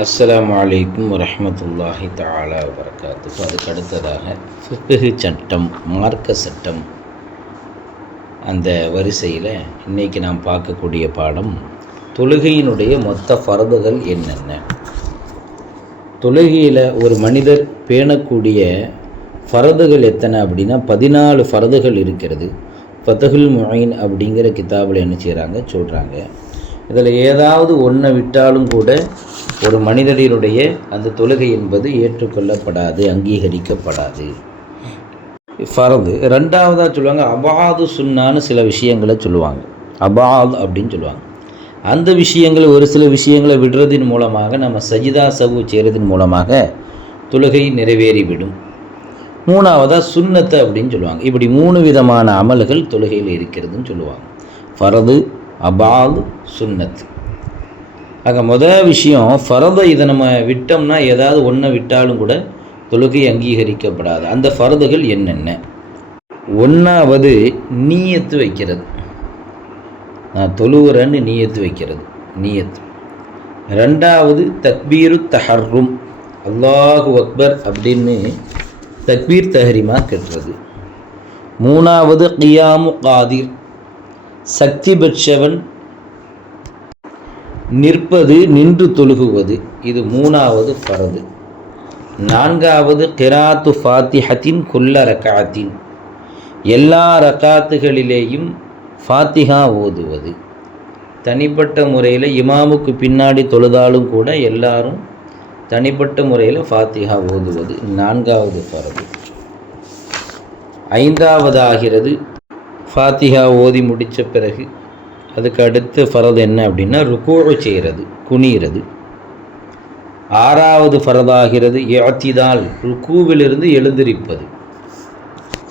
அஸ்லாம் வலைக்கும் வரமத்துல்லாஹி தாலா வரகாத்துக்கு அதுக்கு அடுத்ததாக ஃபிக்ஹு சட்டம் மார்க்க சட்டம் அந்த வரிசையில் இன்றைக்கி நாம் பார்க்கக்கூடிய பாடம் தொழுகையினுடைய மொத்த ஃபரதுகள் என்னென்ன? தொழுகையில் ஒரு மனிதர் பேணக்கூடிய ஃபரதுகள் எத்தனை அப்படின்னா பதினாலு ஃபரதுகள் இருக்கிறது. ஃபதகுல் மொயின் அப்படிங்கிற கிதாபில் என்ன செய்கிறாங்க சொல்கிறாங்க இதில் ஏதாவது ஒன்றை விட்டாலும் கூட ஒரு மனிதனுடைய அந்த தொழுகை என்பது ஏற்றுக்கொள்ளப்படாது அங்கீகரிக்கப்படாது. ஃபரது. ரெண்டாவதாக சொல்லுவாங்க அபாது சுன்னான்னு சில விஷயங்களை சொல்லுவாங்க. அபாத் அப்படின்னு சொல்லுவாங்க. அந்த விஷயங்களை ஒரு சில விஷயங்களை விடுறதின் மூலமாக நம்ம சஜிதா சவு செய்கிறதின் மூலமாக தொழுகை நிறைவேறிவிடும். மூணாவதாக சுன்னத்து அப்படின்னு சொல்லுவாங்க. இப்படி மூணு விதமான அமல்கள் தொழுகையில் இருக்கிறதுன்னு சொல்லுவாங்க. ஃபரது அபாது சுன்னத் ஆக முதல் விஷயம் ஃபரதை இதை நம்ம விட்டோம்னா ஏதாவது ஒன்றை விட்டாலும் கூட தொழுகை அங்கீகரிக்கப்படாது. அந்த ஃபரதுகள் என்னென்ன? ஒன்றாவது நீயத்து வைக்கிறது. நான் தொழுகிறேன்னு நீயத்து வைக்கிறது. நீயத்து. ரெண்டாவது தக்பீரு தஹர்ரும். அல்லாஹு அக்பர் அப்படின்னு தக்பீர் தஹரிமா கட்டுறது. மூணாவது கியாமு காதிர். சக்தி பெற்றவன் நிற்பது நின்று தொழுகுவது. இது மூணாவது பரது. நான்காவது கிராத்து ஃபாத்திஹத்தின் குல்ல ரக்காத்தின். எல்லா ரக்காத்துகளிலேயும் ஃபாத்திஹா ஓதுவது. தனிப்பட்ட முறையில் இமாமுக்கு பின்னாடி தொழுதாலும் கூட எல்லாரும் தனிப்பட்ட முறையில் ஃபாத்திஹா ஓதுவது. நான்காவது பரது. ஐந்தாவது ஆகிறது ஃபாத்திஹா ஓதி முடித்த பிறகு அதுக்கு அடுத்து ஃபரது என்ன அப்படின்னா ருக்கூழு செய்கிறது குனிகிறது ஆறாவது ஃபரதாகிறது ஏத்திதால் ருக்கூவிலிருந்து எழுந்திருப்பது.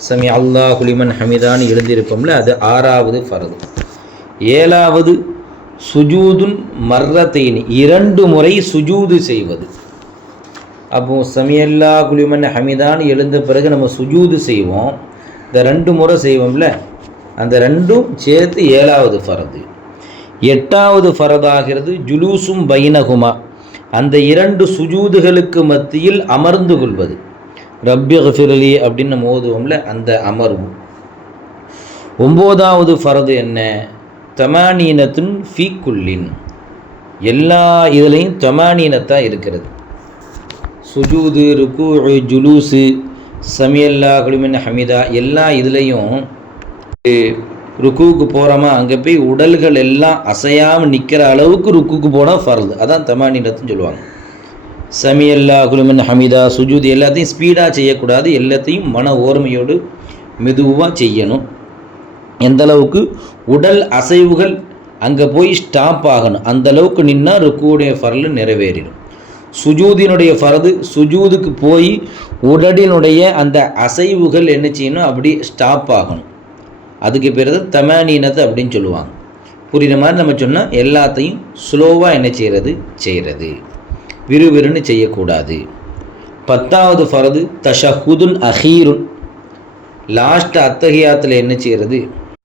சமி அல்லாஹ் குலிமன் ஹமிதான் எழுந்திருப்போம்ல அது ஆறாவது ஃபரது ஏழாவது சுஜூதுன் மர்ரத்தைனி இரண்டு முறை சுஜூது செய்வது. அப்போ சமியல்லா குலிமன் ஹமிதான் எழுந்த பிறகு நம்ம சுஜூது செய்வோம். இந்த ரெண்டு முறை செய்வோம்ல அந்த ரெண்டும் சேர்த்து ஏழாவது ஃபரது. எட்டாவது ஃபரதாகிறது ஜுலூசும் பைனகுமா. அந்த இரண்டு சுஜூதுகளுக்கு மத்தியில் அமர்ந்து கொள்வது. ரப்பி ஹஃபிரலி அப்படின்னு நம்ம ஓதுவோம்ல அந்த அமர்வு. ஒம்போதாவது ஃபரது என்ன? தமானீனத்துன் ஃபீக்குள்ளின் எல்லா இதுலேயும் தமானீனத்தான் இருக்கிறது. சுஜூது ருக்கு ஜுலூஸு சமியல்லா குலிமின் ஹமிதா எல்லா இதுலேயும் ருக்குவுக்கு போகிறோமா அங்கே போய் உடல்கள் எல்லாம் அசையாமல் நிற்கிற அளவுக்கு ருக்குக்கு போனால் ஃபர்து. அதான் தமானிடத்துன்னு சொல்லுவாங்க. சமியல்லா குலுமின் ஹமிதா. சுஜூத் எல்லாத்தையும் ஸ்பீடாக செய்யக்கூடாது. எல்லாத்தையும் மன ஓர்மையோடு மெதுவாக செய்யணும். எந்த அளவுக்கு? உடல் அசைவுகள் அங்கே போய் ஸ்டாப் ஆகணும். அந்த அளவுக்கு நின்னால் ருக்குவுடைய ஃபரல் நிறைவேறிடும். சுஜூதினுடைய ஃபரது சுஜூதுக்கு போய் உடலினுடைய அந்த அசைவுகள் என்ன செய்யணும்? அப்படி ஸ்டாப் ஆகணும். அதுக்கு பேர் தான் தமானீனத்தை அப்படின்னு சொல்லுவாங்க. புரிகிற மாதிரி நம்ம சொன்னால் எல்லாத்தையும் ஸ்லோவாக என்ன செய்கிறது செய்கிறது விறுவிறுன்னு செய்யக்கூடாது. பத்தாவது ஃபரது தஷஹுதுன் அஹீருன். லாஸ்ட் அத்தகையாத்தில் என்ன செய்கிறது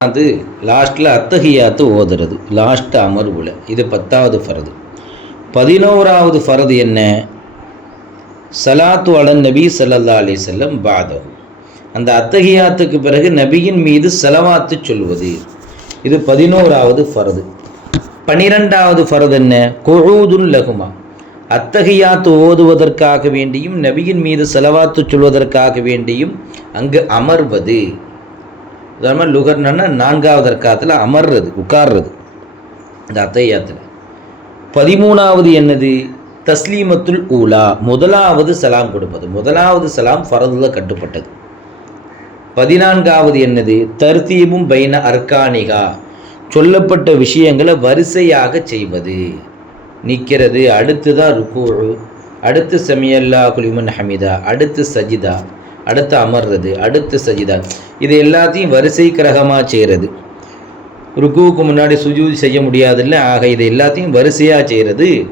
அது லாஸ்ட்டில் அத்தகையாத்து ஓதுறது. லாஸ்ட் அமர்வில். இது பத்தாவது ஃபரது. பதினோராவது ஃபரது என்ன? சலாத்து அலன் நபி சல்லா அலி செல்லம் பாதகு அந்த அத்தகையாத்துக்கு பிறகு நபியின் மீது செலவாத்து சொல்வது. இது பதினோராவது ஃபரது. பனிரெண்டாவது ஃபரது என்ன? குழூதுன் லகுமா. அத்தகையாத்து ஓதுவதற்காக வேண்டியும் நபியின் மீது செலவாத்து சொல்வதற்காக வேண்டியும் அங்கு அமர்வது. உதாரணமாக லுகர்னா நான்காவது ரக்காத்தில் அமர்றது உட்கார்றது. இந்த அத்தகையாத்தில். பதிமூணாவது என்னது? தஸ்லீமத்துல் ஊலா. முதலாவது சலாம் கொடுப்பது. முதலாவது சலாம் ஃபரதுல கட்டுப்பட்டது. பதினான்காவது என்னது? தர்த்தீபும் பைன அர்கானிகா சொல்லப்பட்ட விஷயங்களை வரிசையாக செய்வது. நிற்கிறது. அடுத்து தான் ருக்கூழு அடுத்து சமியல்லா குலிமன் ஹமிதா. அடுத்து சஜிதா. அடுத்து அமர்றது. அடுத்து சஜிதா. இது எல்லாத்தையும் வரிசை கிரகமாக செய்கிறது. ருக்குவுக்கு முன்னாடி சுஜூதி செய்ய முடியாதுல்ல? ஆக இது எல்லாத்தையும் வரிசையாக செய்கிறது.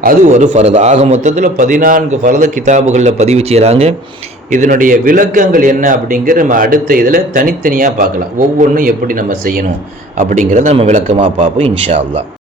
அது ஒரு ஃபரது. ஆக மொத்தத்தில் பதினான்கு ஃபரத கிதாபுகளில் பதிவு செய்கிறாங்க. இதனுடைய விளக்கங்கள் என்ன அப்படிங்கிற நம்ம அடுத்த இதில் தனித்தனியாக பார்க்கலாம். ஒவ்வொன்றும் எப்படி நம்ம செய்யணும் அப்படிங்கிறத நம்ம விளக்கமாக பார்ப்போம் இன்ஷா அல்லா